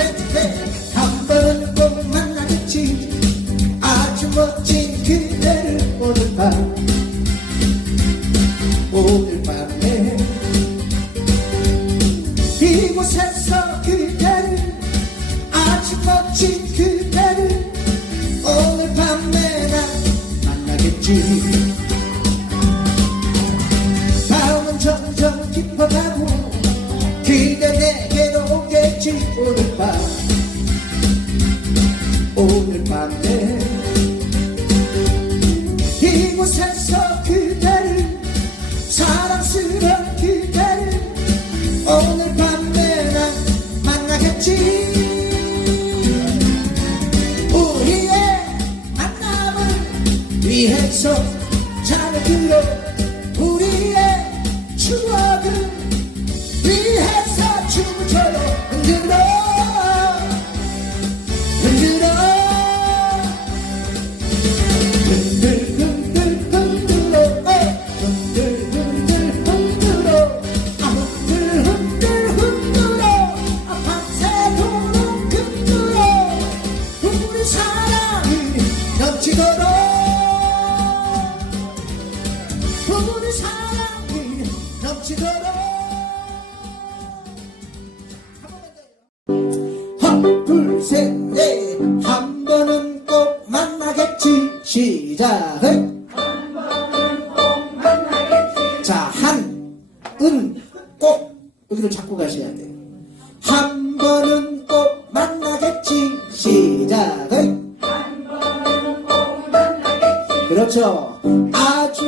셋넷한 번은 꼭 만나겠지. 아주 멋진 그대를 오늘 밤. 오늘 밤에 이곳에서 그대를 아주 멋진 그대를 오늘 밤에 난 만나겠지 만나겠지. 우리의 만남을 위해서 잘 들어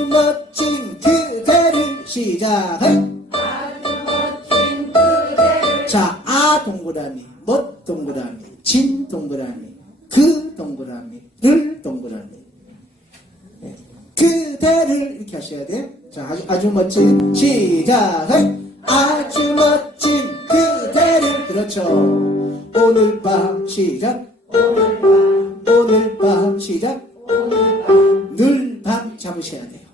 멋진 그대를 시작은 자, 아 동그라미, 멋 동그라미, 진 동그라미, 그 동그라미, 를 동그라미. 네. 그대를 이렇게 하셔야 돼요. 자, 아주, 아주 멋진 시작은 아주 멋진 그대를 그렇죠. 오늘 밤 시작. 오늘 밤 시작. 늘밤 잡으셔야 돼요.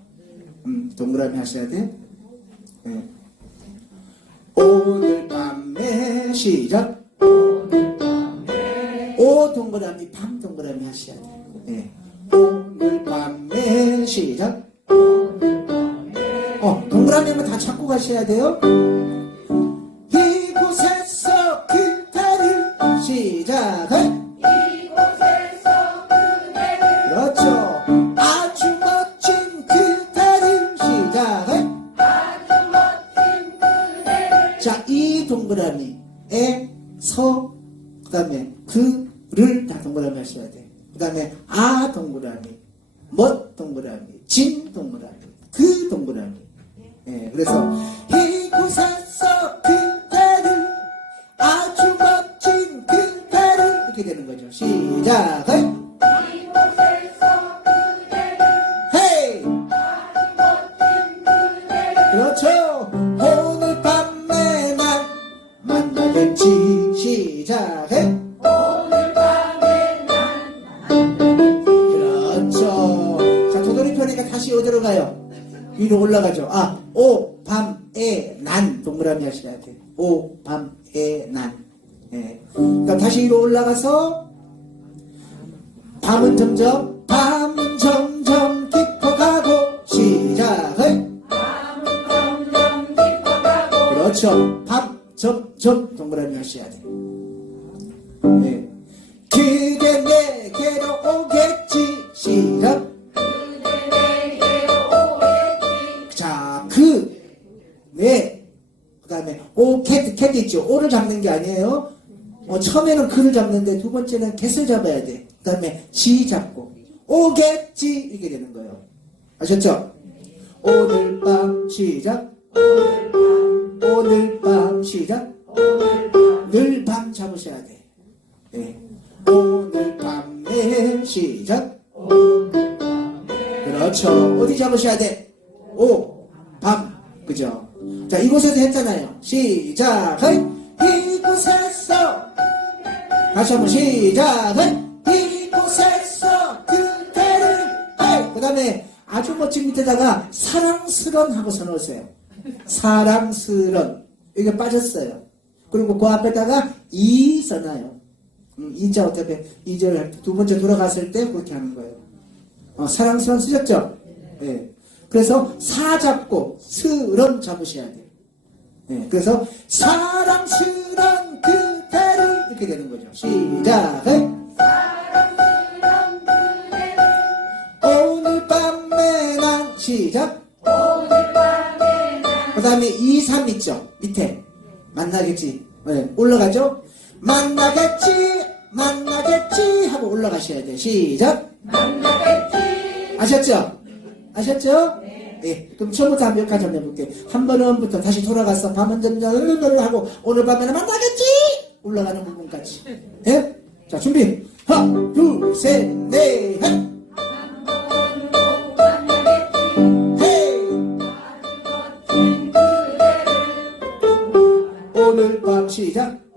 음, 동그라미 하셔야 돼요. 네. 오늘 밤에 시작. 오 동그라미 밤 동그라미 하셔야 돼요. 네. 오늘 밤에 시작. 어 동그라미만 다 찾고 가셔야 돼요. 그 다음에 그를 다 동그라미 하셔야 돼. 그 다음에 아 동그라미, 멋 동그라미, 진 동그라미, 그 동그라미. 예, 그래서 이곳에서 그대를 아주 멋진 그대를 이렇게 되는 거죠. 헤이! 그렇죠. 올라가죠. 아, 오, 밤 에 난. 동그라미 하셔야 돼. 오, 밤 에 난. 예. 그럼 다시 위로 올라가서 밤은 점점, 밤은 점점 깊어가고 시작해. 그렇죠. 밤, 점, 점, 동그라미 하셔야 돼. 네. 그대 내게로 오겠지. 시작. 오, 캣, 캣 있죠. 오를 잡는 게 아니에요. 어, 처음에는 그를 잡는데 두 번째는 캣을 잡아야 돼. 그 다음에 지 잡고, 오겠지. 이렇게 되는 거예요. 아셨죠? 오늘 밤 시작. 오늘 밤 시작. 늘밤 잡으셔야 돼. 네. 오늘 밤에 시작. 그렇죠. 어디 잡으셔야 돼? 오, 밤. 그죠? 자, 이곳에서 했잖아요. 시작은 이곳에서 다시 한번 시작은 이곳에서 그대를 그 다음에 아주 멋진 밑에다가 사랑스런 하고 써놓으세요. 사랑스런 이게 빠졌어요. 그리고 그 앞에다가 이 써놔요. 음, 이자 어차피 이절 두 번째 돌아갔을 때 그렇게 하는 거예요. 어, 사랑스러운 쓰셨죠? 예. 그래서 사 잡고 스런 잡으셔야 돼요. 예. 그래서 사랑스런 그대를 이렇게 되는 거죠. 시작해. 오늘 밤에 난 시작. 그 다음에 2, 3 있죠. 밑에. 만나겠지. 예, 올라가죠. 만나겠지. 만나겠지. 하고 올라가셔야 돼요. 시작. 아셨죠? 아셨죠? 네. 그럼 처음부터 한 몇가지 한번 해볼게요. 한 번은부터 다시 돌아가서 밤은 점점 으르르 하고 오늘 밤에는 만나겠지! 올라가는 부분까지. 예? 자, 준비. 하나, 둘, 셋, 넷, 넷. 헤이! 오늘 밤 시작.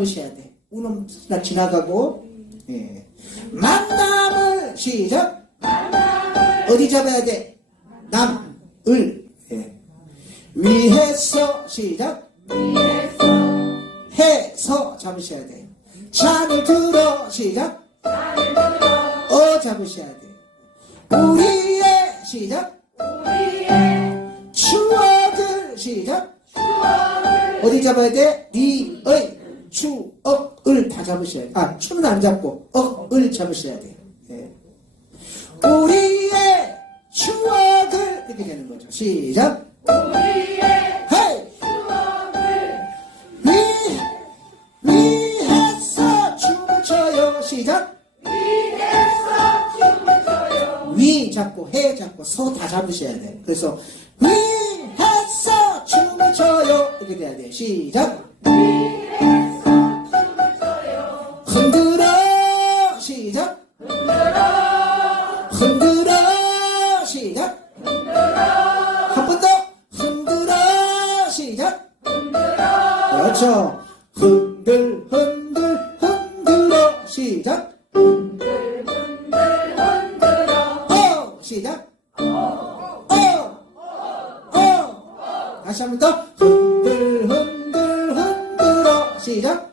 잡으셔야 돼. 우는 나 지나가고, 예. 만남을 시작. 어디 잡아야 돼? 남, 을. 예. 위에서 시작. 해서 잡으셔야 돼. 잔을 들어 시작. 어 잡으셔야 돼. 우리의 시작. 추억을 시작. 어디 잡아야 돼? 리의 추억을 다 잡으셔야 돼. 아, 추는 안 잡고 억 을 잡으셔야 돼요. 예. 우리의 추억을 이렇게 되는 거죠. 시작. 헤이! 위, 위에서 춤을 춰요. 시작. 위 잡고 해 잡고 서 다 잡으셔야 돼요. 그래서 위에서 춤을 춰요 이렇게 돼야 돼요. 시작. 흔들어 흔들어 시작. 어. 어. 어. 다시 한 번 더. 흔들 흔들 흔들어 시작.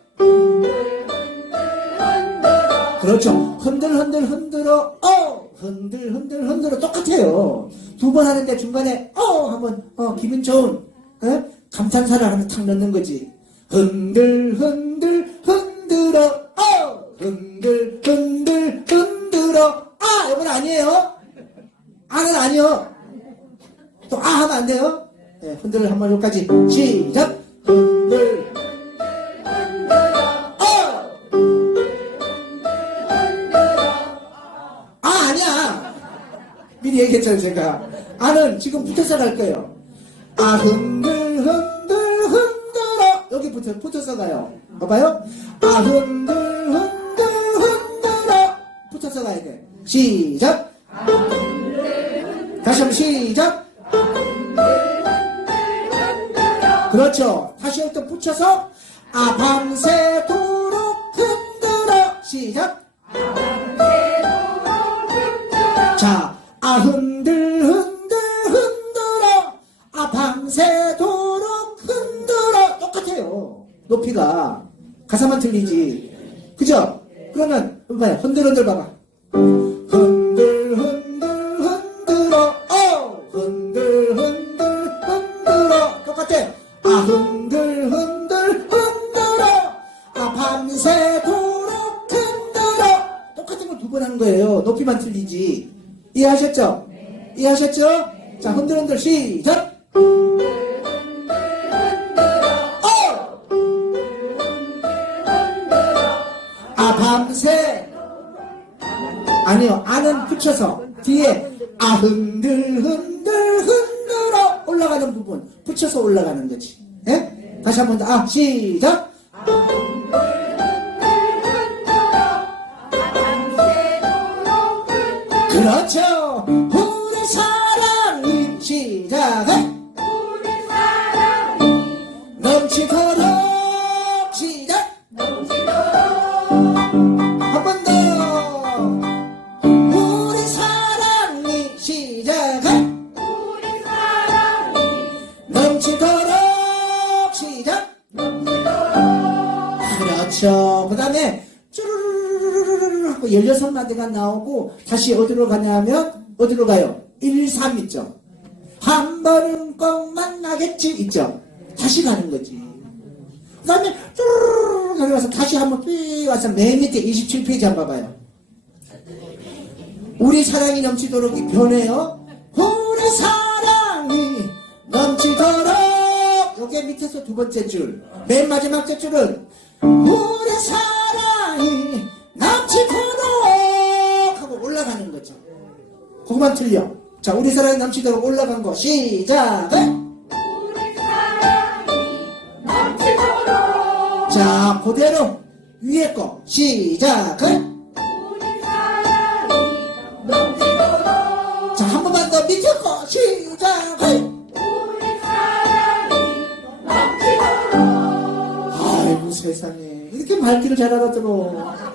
그렇죠. 흔들 흔들 흔들어 어 흔들 흔들 흔들어 똑같아요. 두 번 하는데 중간에 어 하면 어 기분 좋은 에? 감탄사를 하나 탁 넣는 거지. 흔들 흔들 흔들어 어 흔들 흔들 흔들어 아 이건 아니에요. 아는 아니요. 또 아 하면 안 돼요. 예, 흔들 한번 여기까지 시작. 흔들 어. 아 아니야. 미리 얘기했잖아요 제가. 아는 지금 붙어서 갈 거예요. 아 흔들 흔들 흔들어 여기 붙어 붙어서 가요. 봐봐요. 아 흔들 흔들 시작. 다시 한번 시작. 그렇죠. 다시 한번 붙여서 아 밤새도록 흔들어 시작. 자, 아 흔들 흔들 흔들어 아 밤새도록 흔들어 똑같아요. 높이가 가사만 틀리지. 그죠? 그러면 봐요. 흔들 흔들 봐봐. 붙여서 뒤에 아 흔들 흔들 흔들어 올라가는 부분. 붙여서 올라가는 거지. 예? 다시 한 번 더. 아 시작. 그렇죠 그렇죠 그 다음에 쭈르르르르르 하고 16마디가 나오고 다시 어디로 가냐면 어디로 가요 1, 3 있죠 한 번은 꼭 만나겠지 있죠 다시 가는 거지 그 다음에 쭈르르르 내려가서 다시 한번 삐 와서 맨 밑에 27페이지 한번 봐봐요 우리 사랑이 넘치도록이 변해요. 우리 사랑이 넘치도록. 요게 밑에서 두 번째 줄. 맨 마지막 째 줄은 우리 사랑이 넘치도록 하고 올라가는 거죠. 그거만 틀려. 자, 우리 사랑이 넘치도록 올라간 거 시작해. 자, 그대로 위에 거 시작해. 아이고